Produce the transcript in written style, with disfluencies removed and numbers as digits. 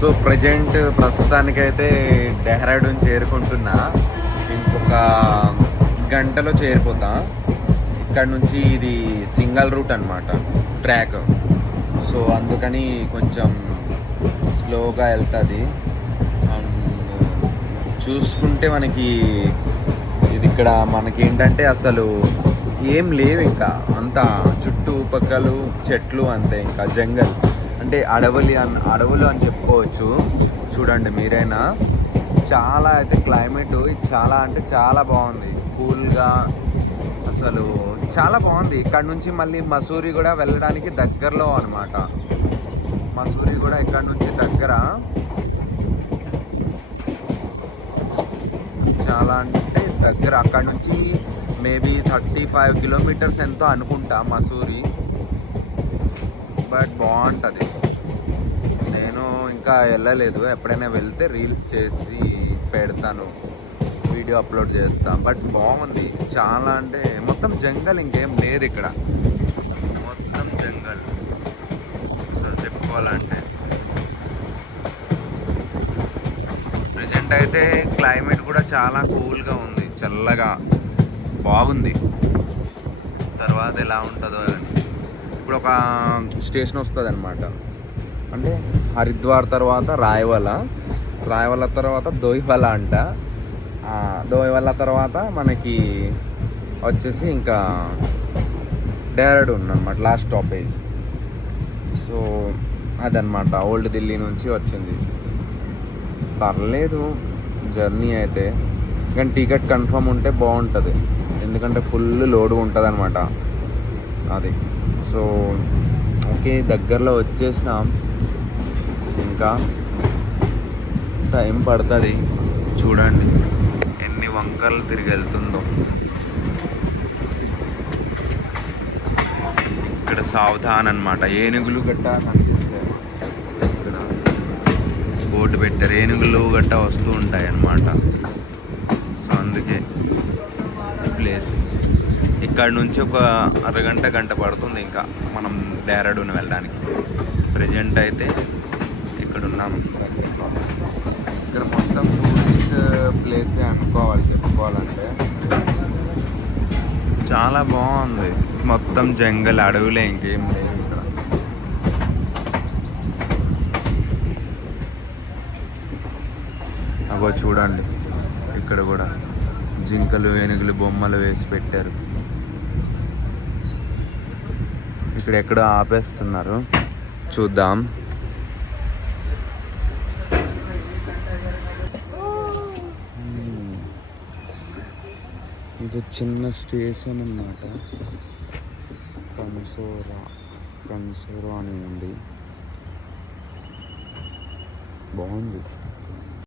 So ప్రస్తుతానికైతే డెహ్రాడూన్ చేరుకుంటున్నా. ఇంకొక గంటలో చేరిపోతా. ఇక్కడ నుంచి ఇది సింగల్ రూట్ అనమాట, ట్రాక్. సో అందుకని కొంచెం స్లోగా వెళ్తుంది. అండ్ చూసుకుంటే మనకి ఇది ఇక్కడ మనకి ఏంటంటే అసలు ఏం లేవు, ఇంకా అంతా చుట్టుపక్కలు చెట్లు అంతే, ఇంకా జంగల్ అంటే అడవులు అని చెప్పుకోవచ్చు. చూడండి మీరైనా. చాలా అయితే క్లైమేట్ చాలా అంటే చాలా బాగుంది, కూల్గా అసలు చాలా బాగుంది. ఇక్కడ నుంచి మళ్ళీ మసూరి కూడా వెళ్ళడానికి దగ్గరలో అనమాట. మసూరి కూడా ఇక్కడ నుంచి దగ్గర, చాలా అంటే దగ్గర. అక్కడ నుంచి మేబీ 35 కిలోమీటర్స్ ఎంతో అనుకుంటా మసూరి. బట్ బాగుంటుంది. నేను ఇంకా వెళ్ళలేదు, ఎప్పుడైనా వెళ్తే రీల్స్ చేసి పెడతాను, వీడియో అప్లోడ్ చేస్తాను. బట్ బాగుంది చాలా, అంటే మొత్తం జంగల్, ఇంకేం లేదు ఇక్కడ, మొత్తం జంగల్. సో చెప్పుకోవాలంటే ప్రజెంట్ అయితే క్లైమేట్ కూడా చాలా కూల్గా ఉంది, చల్లగా బాగుంది. తర్వాత ఎలా ఉంటుందో. ఇప్పుడు ఒక స్టేషన్ వస్తుంది అనమాట, అంటే హరిద్వార్ తర్వాత రాయవల తర్వాత దోయివల అంట. దోయివల తర్వాత మనకి వచ్చేసి ఇంకా డెహ్రాడూన్ అనమాట, లాస్ట్ స్టాపేజ్. సో అదనమాట, ఓల్డ్ ఢిల్లీ నుంచి వచ్చింది. పర్లేదు జర్నీ అయితే, కానీ టికెట్ కన్ఫర్మ్ ఉంటే బాగుంటుంది, ఎందుకంటే ఫుల్ లోడ్ ఉంటుంది అనమాట అది. సో ఓకే, దగ్గరలో వచ్చేసినాం, ఇంకా టైం పడుతుంది. చూడండి ఎన్ని వంకర్లు తిరిగి వెళ్తుందో. ఇక్కడ సావధాన్ అనమాట, ఏనుగులు గట్ట కనిపిస్తాయి. ఇక్కడ బోటు పెట్టారు, ఏనుగులు గట్ట వస్తూ ఉంటాయి అన్నమాట. సో అందుకే ప్లేస్. ఇక్కడ నుంచి ఒక అరగంట గంట పడుతుంది ఇంకా మనం డెహ్రాడూన్ వెళ్ళడానికి. ప్రజెంట్ అయితే ఇక్కడ ఉన్నాం. ఇక్కడ మొత్తం టూరిస్ట్ ప్లేసే అనుకోవాలి, చెప్పుకోవాలంటే. చాలా బాగుంది, మొత్తం జంగల్, అడవులే, ఇంకేం లేదు ఇక్కడ. అగో చూడండి, ఇక్కడ కూడా జింకలు ఏనుగులు బొమ్మలు వేసి పెట్టారు. ఇక్కడ ఎక్కడో ఆపేస్తున్నారు, చూద్దాం. ఇది చిన్న స్టేషన్ అన్నమాట, కన్సోరా అని ఉంది. బాగుంది.